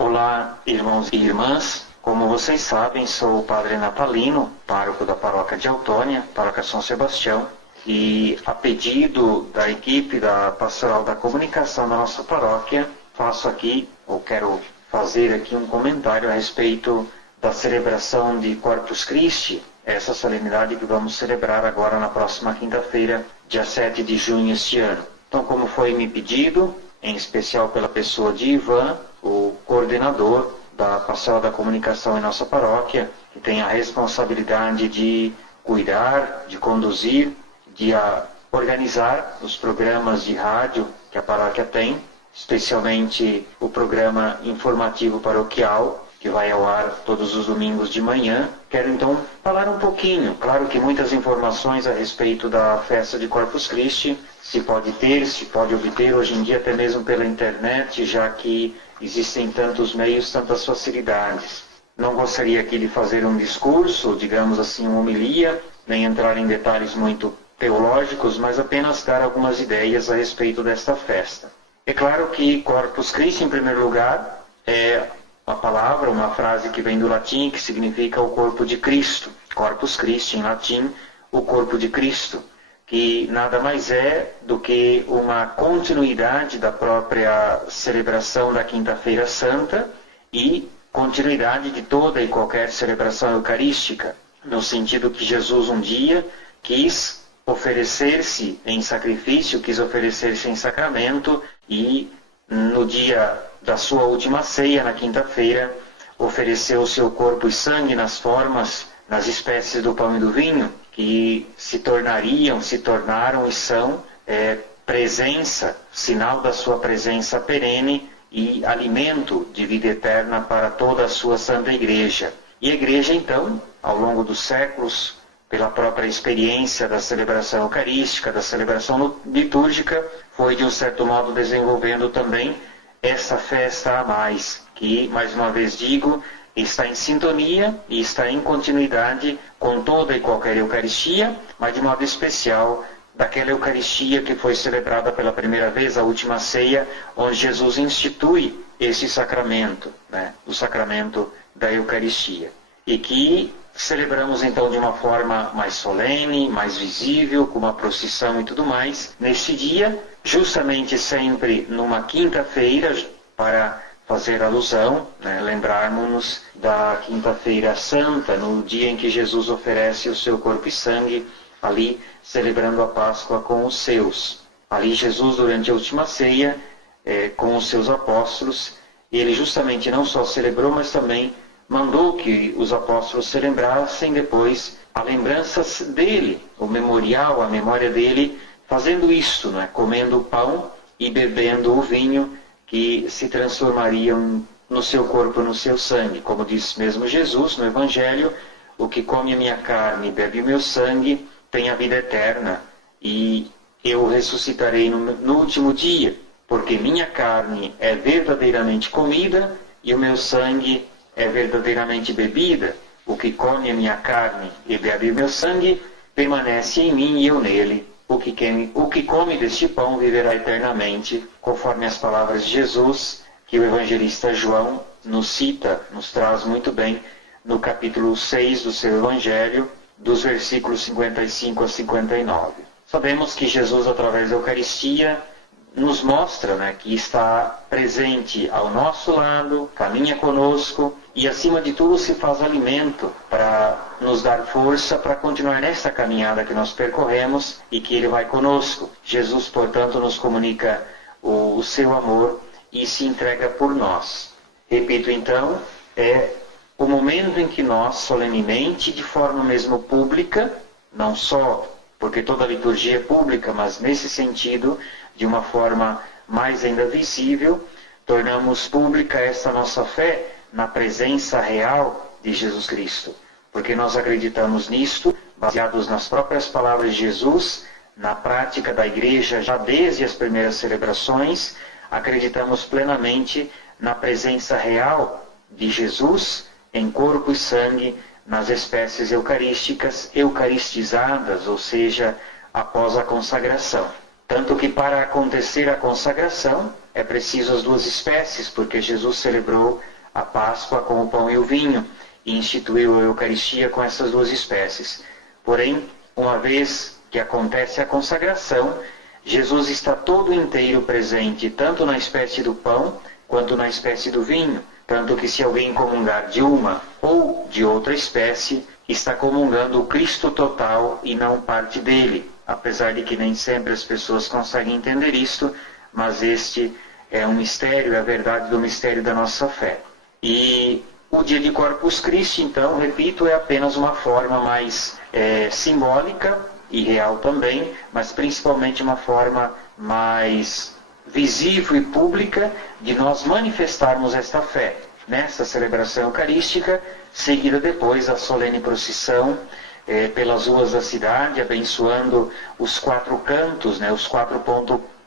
Olá, irmãos e irmãs. Como vocês sabem, sou o Padre Natalino, pároco da paróquia de Autônia, paróquia São Sebastião, e a pedido da equipe da Pastoral da Comunicação da nossa paróquia, quero fazer aqui um comentário a respeito da celebração de Corpus Christi, essa solenidade que vamos celebrar agora na próxima quinta-feira, dia 7 de junho este ano. Então, como foi me pedido, em especial pela pessoa de Ivan, o coordenador da Pastoral da Comunicação em nossa paróquia, que tem a responsabilidade de cuidar, de conduzir, de organizar os programas de rádio que a paróquia tem, especialmente o programa informativo paroquial, que vai ao ar todos os domingos de manhã. Quero então falar um pouquinho, claro que muitas informações a respeito da festa de Corpus Christi se pode obter hoje em dia até mesmo pela internet, já que existem tantos meios, tantas facilidades. Não gostaria aqui de fazer um discurso, digamos assim, uma homilia, nem entrar em detalhes muito teológicos, mas apenas dar algumas ideias a respeito desta festa. É claro que Corpus Christi, em primeiro lugar, é uma frase que vem do latim, que significa o corpo de Cristo. Corpus Christi, em latim, o corpo de Cristo, que nada mais é do que uma continuidade da própria celebração da Quinta-feira Santa e continuidade de toda e qualquer celebração eucarística, no sentido que Jesus um dia quis oferecer-se em sacrifício, quis oferecer-se em sacramento e no dia da sua última ceia, na quinta-feira, ofereceu o seu corpo e sangue nas formas, nas espécies do pão e do vinho, que se tornaram e são presença, sinal da sua presença perene e alimento de vida eterna para toda a sua Santa Igreja. E a Igreja, então, ao longo dos séculos, pela própria experiência da celebração eucarística, da celebração litúrgica, foi de um certo modo desenvolvendo também essa festa a mais, que, mais uma vez digo, está em sintonia e está em continuidade com toda e qualquer Eucaristia, mas de modo especial daquela Eucaristia que foi celebrada pela primeira vez, a última ceia, onde Jesus institui esse sacramento, o sacramento da Eucaristia. E que celebramos então de uma forma mais solene, mais visível, com uma procissão e tudo mais, neste dia, justamente sempre numa quinta-feira, para fazer alusão, lembrarmos-nos da Quinta-feira Santa, no dia em que Jesus oferece o seu corpo e sangue, ali celebrando a Páscoa com os seus. Ali Jesus, durante a última ceia, com os seus apóstolos, ele justamente não só celebrou, mas também mandou que os apóstolos se lembrassem depois a lembranças dele, o memorial, a memória dele, fazendo isto, comendo o pão e bebendo o vinho, que se transformariam no seu corpo, no seu sangue. Como diz mesmo Jesus no Evangelho, o que come a minha carne e bebe o meu sangue tem a vida eterna, e eu ressuscitarei no último dia, porque minha carne é verdadeiramente comida e o meu sangue é verdadeiramente bebida. O que come a minha carne e bebe o meu sangue permanece em mim e eu nele. O que come deste pão viverá eternamente, conforme as palavras de Jesus, que o evangelista João nos cita, nos traz muito bem, no capítulo 6 do seu Evangelho, dos versículos 55 a 59. Sabemos que Jesus, através da Eucaristia, nos mostra que está presente ao nosso lado, caminha conosco e, acima de tudo, se faz alimento para nos dar força para continuar nesta caminhada que nós percorremos e que Ele vai conosco. Jesus, portanto, nos comunica o seu amor e se entrega por nós. Repito, então, é o momento em que nós, solenemente, de forma mesmo pública, não só porque toda a liturgia é pública, mas nesse sentido, de uma forma mais ainda visível, tornamos pública essa nossa fé na presença real de Jesus Cristo. Porque nós acreditamos nisto, baseados nas próprias palavras de Jesus, na prática da Igreja já desde as primeiras celebrações, acreditamos plenamente na presença real de Jesus em corpo e sangue, nas espécies eucarísticas, eucaristizadas, ou seja, após a consagração. Tanto que para acontecer a consagração é preciso as duas espécies, porque Jesus celebrou a Páscoa com o pão e o vinho e instituiu a Eucaristia com essas duas espécies. Porém, uma vez que acontece a consagração, Jesus está todo inteiro presente, tanto na espécie do pão quanto na espécie do vinho. Tanto que se alguém comungar de uma ou de outra espécie, está comungando o Cristo total e não parte dele. Apesar de que nem sempre as pessoas conseguem entender isto, mas este é um mistério, é a verdade do mistério da nossa fé. E o dia de Corpus Christi, então, repito, é apenas uma forma mais simbólica e real também, mas principalmente uma forma mais visível e pública de nós manifestarmos esta fé nessa celebração eucarística, seguida depois a solene procissão pelas ruas da cidade, abençoando os 4 cantos, os 4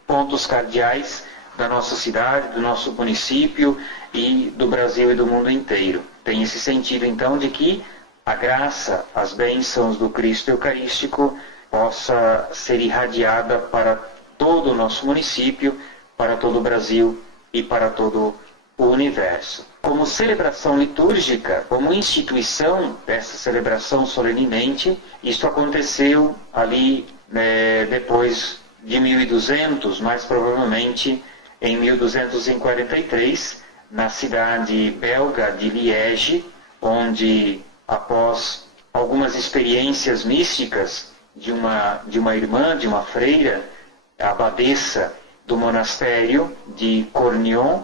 pontos cardeais da nossa cidade, do nosso município e do Brasil e do mundo inteiro. Tem esse sentido, então, de que a graça, as bênçãos do Cristo Eucarístico possa ser irradiada para todo o nosso município, para todo o Brasil e para todo o universo. Como celebração litúrgica, como instituição dessa celebração solenemente, isto aconteceu ali depois de 1200, mais provavelmente em 1243, na cidade belga de Liege, onde, após algumas experiências místicas de uma irmã, de uma freira, a abadesa do monastério de Cornillon,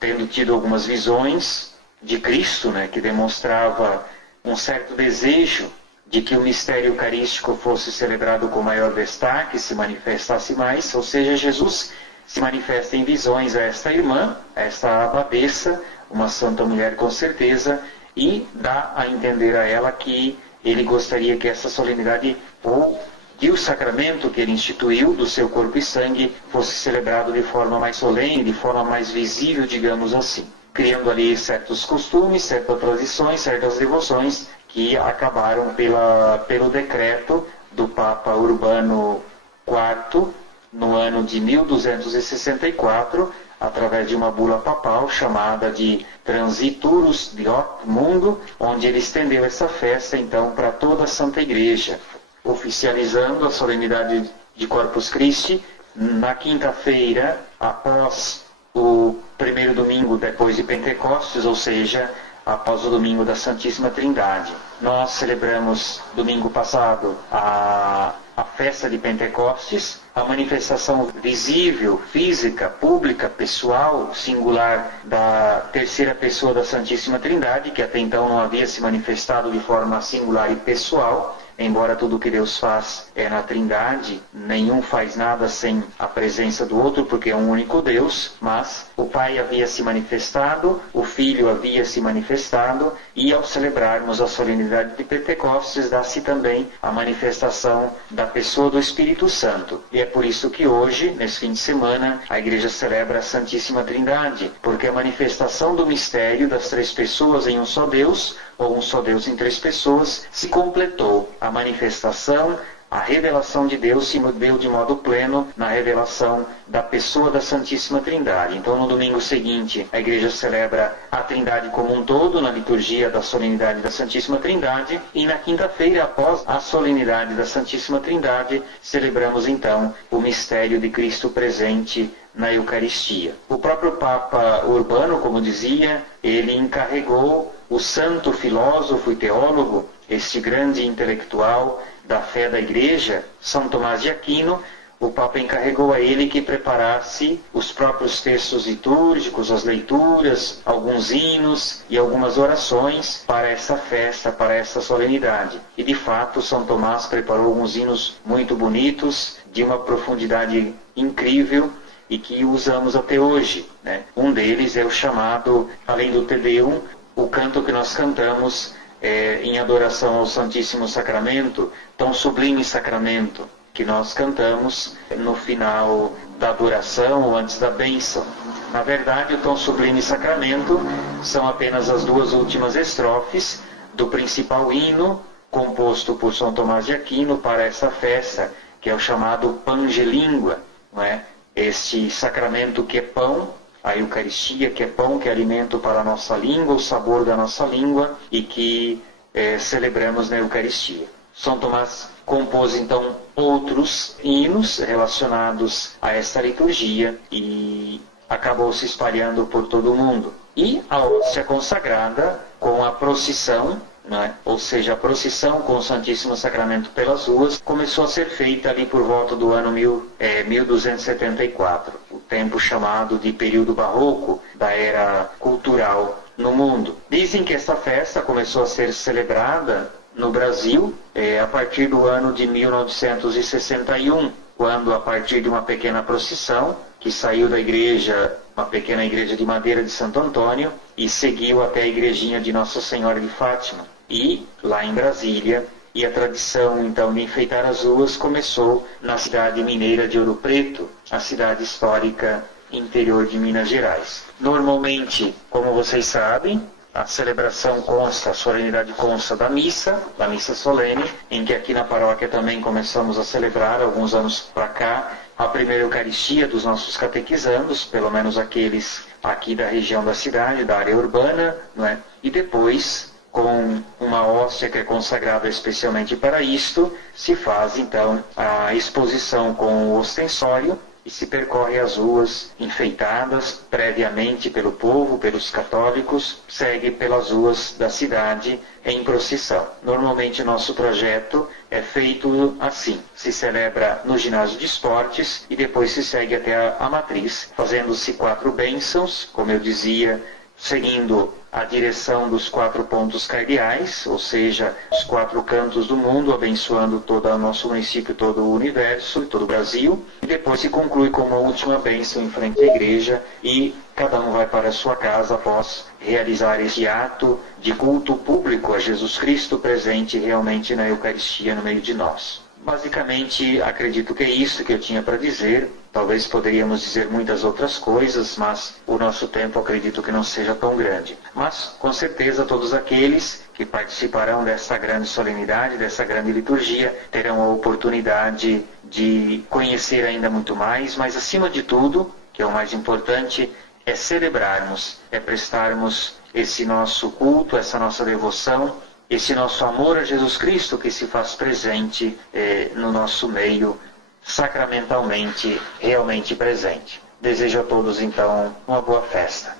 tendo tido algumas visões de Cristo, que demonstrava um certo desejo de que o mistério eucarístico fosse celebrado com maior destaque, se manifestasse mais, ou seja, Jesus se manifesta em visões a esta irmã, a esta abadesa, uma santa mulher com certeza, e dá a entender a ela que ele gostaria que essa solenidade, ou que o sacramento que ele instituiu do seu corpo e sangue, fosse celebrado de forma mais solene, de forma mais visível, digamos assim, criando ali certos costumes, certas tradições, certas devoções que acabaram pelo decreto do Papa Urbano IV, no ano de 1264, através de uma bula papal chamada de Transiturus Diot Mundo, onde ele estendeu essa festa então para toda a Santa Igreja, oficializando a solenidade de Corpus Christi na quinta-feira, após o primeiro domingo depois de Pentecostes, ou seja, após o domingo da Santíssima Trindade. Nós celebramos domingo passado a festa de Pentecostes, a manifestação visível, física, pública, pessoal, singular da terceira pessoa da Santíssima Trindade, que até então não havia se manifestado de forma singular e pessoal. Embora tudo o que Deus faz é na Trindade, nenhum faz nada sem a presença do outro, porque é um único Deus, mas o Pai havia se manifestado, o Filho havia se manifestado, e ao celebrarmos a solenidade de Pentecostes, dá-se também a manifestação da pessoa do Espírito Santo. E é por isso que hoje, nesse fim de semana, a Igreja celebra a Santíssima Trindade, porque a manifestação do mistério das 3 pessoas em um só Deus, ou um só Deus em 3 pessoas, se completou. A manifestação, a revelação de Deus se deu de modo pleno na revelação da pessoa da Santíssima Trindade. Então, no domingo seguinte, a Igreja celebra a Trindade como um todo, na liturgia da solenidade da Santíssima Trindade, e na quinta-feira, após a solenidade da Santíssima Trindade, celebramos então o mistério de Cristo presente na Eucaristia. O próprio Papa Urbano, como dizia, ele encarregou o santo filósofo e teólogo, este grande intelectual da fé da Igreja, São Tomás de Aquino. O Papa encarregou a ele que preparasse os próprios textos litúrgicos, as leituras, alguns hinos e algumas orações para essa festa, para essa solenidade. E de fato, São Tomás preparou alguns hinos muito bonitos, de uma profundidade incrível, e que usamos até hoje. Um deles é o chamado, além do Te Deum, o canto que nós cantamos em adoração ao Santíssimo Sacramento, tão sublime sacramento, que nós cantamos no final da adoração ou antes da bênção. Na verdade, o tão sublime sacramento são apenas as 2 últimas estrofes do principal hino composto por São Tomás de Aquino para essa festa, que é o chamado Pangelíngua, não é? Este sacramento que é pão, a Eucaristia, que é pão, que é alimento para a nossa língua, o sabor da nossa língua, e que celebramos na Eucaristia. São Tomás compôs então outros hinos relacionados a esta liturgia e acabou se espalhando por todo o mundo. E a hóstia consagrada com a procissão, né? Ou seja, a procissão com o Santíssimo Sacramento pelas ruas, começou a ser feita ali por volta do ano 1274, o tempo chamado de período barroco da era cultural no mundo. Dizem que esta festa começou a ser celebrada no Brasil a partir do ano de 1961, quando, a partir de uma pequena procissão que saiu da igreja, uma pequena igreja de madeira de Santo Antônio, e seguiu até a igrejinha de Nossa Senhora de Fátima, e lá em Brasília, e a tradição então de enfeitar as ruas começou na cidade mineira de Ouro Preto, a cidade histórica interior de Minas Gerais. Normalmente, como vocês sabem, a celebração consta, a solenidade consta da missa solene, em que aqui na paróquia também começamos a celebrar, alguns anos para cá, a primeira Eucaristia dos nossos catequizandos, pelo menos aqueles aqui da região da cidade, da área urbana, não é? E depois, com uma hóstia que é consagrada especialmente para isto, se faz então a exposição com o ostensório, e se percorre as ruas enfeitadas previamente pelo povo, pelos católicos, segue pelas ruas da cidade em procissão. Normalmente nosso projeto é feito assim, se celebra no ginásio de esportes e depois se segue até a matriz, fazendo-se 4 bênçãos, como eu dizia, seguindo a direção dos 4 pontos cardeais, ou seja, os 4 cantos do mundo, abençoando todo o nosso município, todo o universo, todo o Brasil, e depois se conclui com uma última bênção em frente à igreja e cada um vai para a sua casa após realizar esse ato de culto público a Jesus Cristo presente realmente na Eucaristia no meio de nós. Basicamente, acredito que é isso que eu tinha para dizer. Talvez poderíamos dizer muitas outras coisas, mas o nosso tempo acredito que não seja tão grande. Mas, com certeza, todos aqueles que participarão dessa grande solenidade, dessa grande liturgia, terão a oportunidade de conhecer ainda muito mais, mas, acima de tudo, que é o mais importante, é celebrarmos, é prestarmos esse nosso culto, essa nossa devoção, esse nosso amor a Jesus Cristo que se faz presente no nosso meio, sacramentalmente, realmente presente. Desejo a todos, então, uma boa festa.